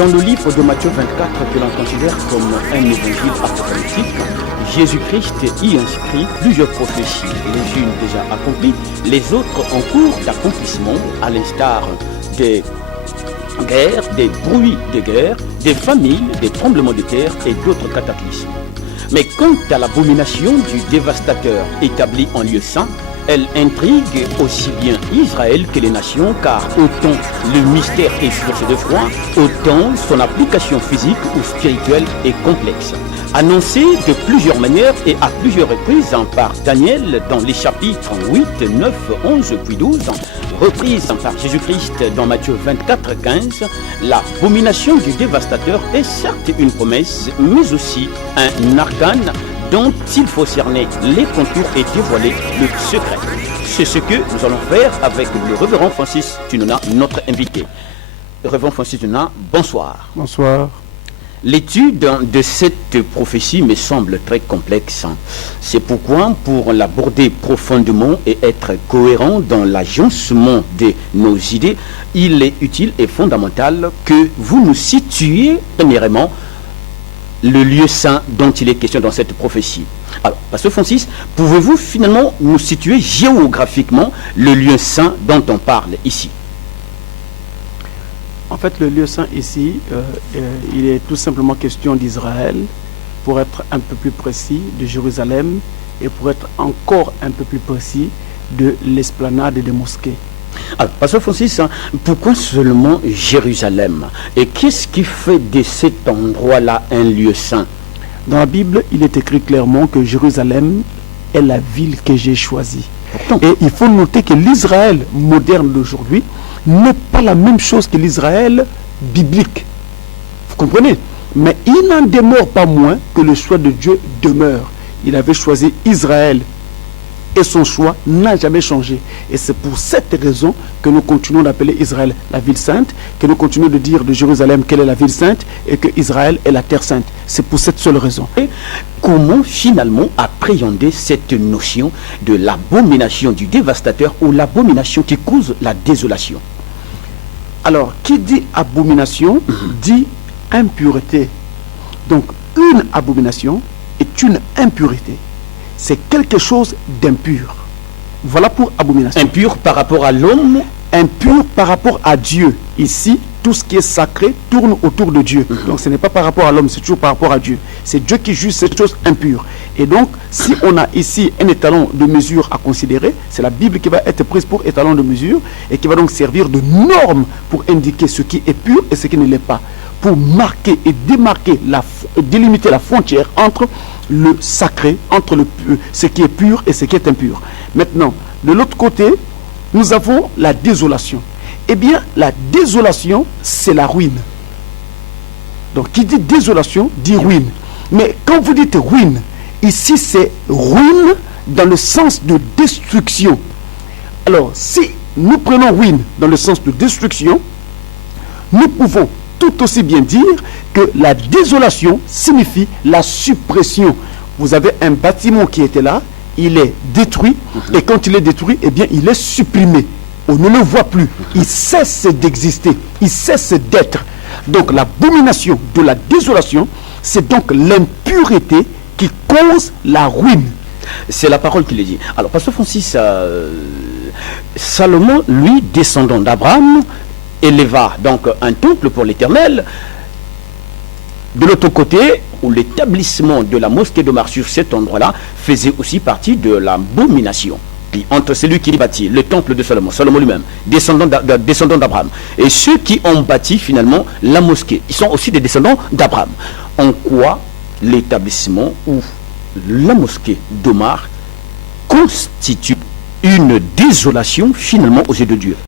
Dans le livre de Matthieu 24, que l'on considère comme un évangile apocalyptique, Jésus-Christ y inscrit plusieurs prophéties, les unes déjà accomplies, les autres en cours d'accomplissement, à l'instar des guerres, des bruits de guerre, des famines, des tremblements de terre et d'autres cataclysmes. Mais quant à l'abomination du dévastateur établi en lieu saint, elle intrigue aussi bien Israël que les nations, car autant le mystère est source de foi, autant son application physique ou spirituelle est complexe. Annoncée de plusieurs manières et à plusieurs reprises par Daniel dans les chapitres 8, 9, 11 puis 12, reprise par Jésus-Christ dans Matthieu 24, 15, l'abomination du dévastateur est certes une promesse, mais aussi un arcane dont il faut cerner les contours et dévoiler le secret. C'est ce que nous allons faire avec le révérend Francis Tunona, notre invité. Révérend Francis Tunona, bonsoir. Bonsoir. L'étude de cette prophétie me semble très complexe. C'est pourquoi, pour l'aborder profondément et être cohérent dans l'agencement de nos idées, il est utile et fondamental que vous nous situiez premièrement le lieu saint dont il est question dans cette prophétie. Alors, Pasteur Francis, pouvez-vous finalement nous situer géographiquement le lieu saint dont on parle ici? En fait, le lieu saint ici, il est tout simplement question d'Israël, pour être un peu plus précis, de Jérusalem, et pour être encore un peu plus précis, de l'esplanade des mosquées. Alors, Pasteur Francis, pourquoi seulement Jérusalem? Et qu'est-ce qui fait de cet endroit-là un lieu saint? Dans la Bible, il est écrit clairement que Jérusalem est la ville que j'ai choisie. Pourtant. Et il faut noter que l'Israël moderne d'aujourd'hui n'est pas la même chose que l'Israël biblique. Vous comprenez? Mais il n'en demeure pas moins que le choix de Dieu demeure. Il avait choisi Israël. Et son choix n'a jamais changé. Et c'est pour cette raison que nous continuons d'appeler Israël la ville sainte, que nous continuons de dire de Jérusalem qu'elle est la ville sainte et que Israël est la terre sainte. C'est pour cette seule raison. Et comment finalement appréhender cette notion de l'abomination du dévastateur ou l'abomination qui cause la désolation? Alors, qui dit abomination dit impureté. Donc, une abomination est une impureté. C'est quelque chose d'impur. Voilà pour abomination. Impur par rapport à l'homme, impur par rapport à Dieu. Ici, tout ce qui est sacré tourne autour de Dieu. Donc ce n'est pas par rapport à l'homme, c'est toujours par rapport à Dieu. C'est Dieu qui juge cette chose impure. Et donc, si on a ici un étalon de mesure à considérer, c'est la Bible qui va être prise pour étalon de mesure et qui va donc servir de norme pour indiquer ce qui est pur et ce qui ne l'est pas. Pour marquer et démarquer, délimiter la frontière entre le sacré, entre ce qui est pur et ce qui est impur. Maintenant, de l'autre côté, nous avons la désolation. Eh bien, la désolation, c'est la ruine. Donc, qui dit désolation, dit ruine. Mais quand vous dites ruine, ici, c'est ruine dans le sens de destruction. Alors, si nous prenons ruine dans le sens de destruction, nous pouvons tout aussi bien dire que la désolation signifie la suppression. Vous avez un bâtiment qui était là, il est détruit, et quand il est détruit, eh bien, il est supprimé. On ne le voit plus. Il cesse d'exister, il cesse d'être. Donc, l'abomination de la désolation, c'est donc l'impureté qui cause la ruine. C'est la parole qui le dit. Alors, Pasteur Francis, Salomon, lui, descendant d'Abraham, éleva donc un temple pour l'Éternel. De l'autre côté, où l'établissement de la mosquée d'Omar sur cet endroit-là faisait aussi partie de l'abomination. Puis entre celui qui bâtit le temple de Salomon, Salomon lui-même, descendant d'Abraham, et ceux qui ont bâti finalement la mosquée, ils sont aussi des descendants d'Abraham. En quoi l'établissement ou la mosquée d'Omar constitue une désolation finalement aux yeux de Dieu?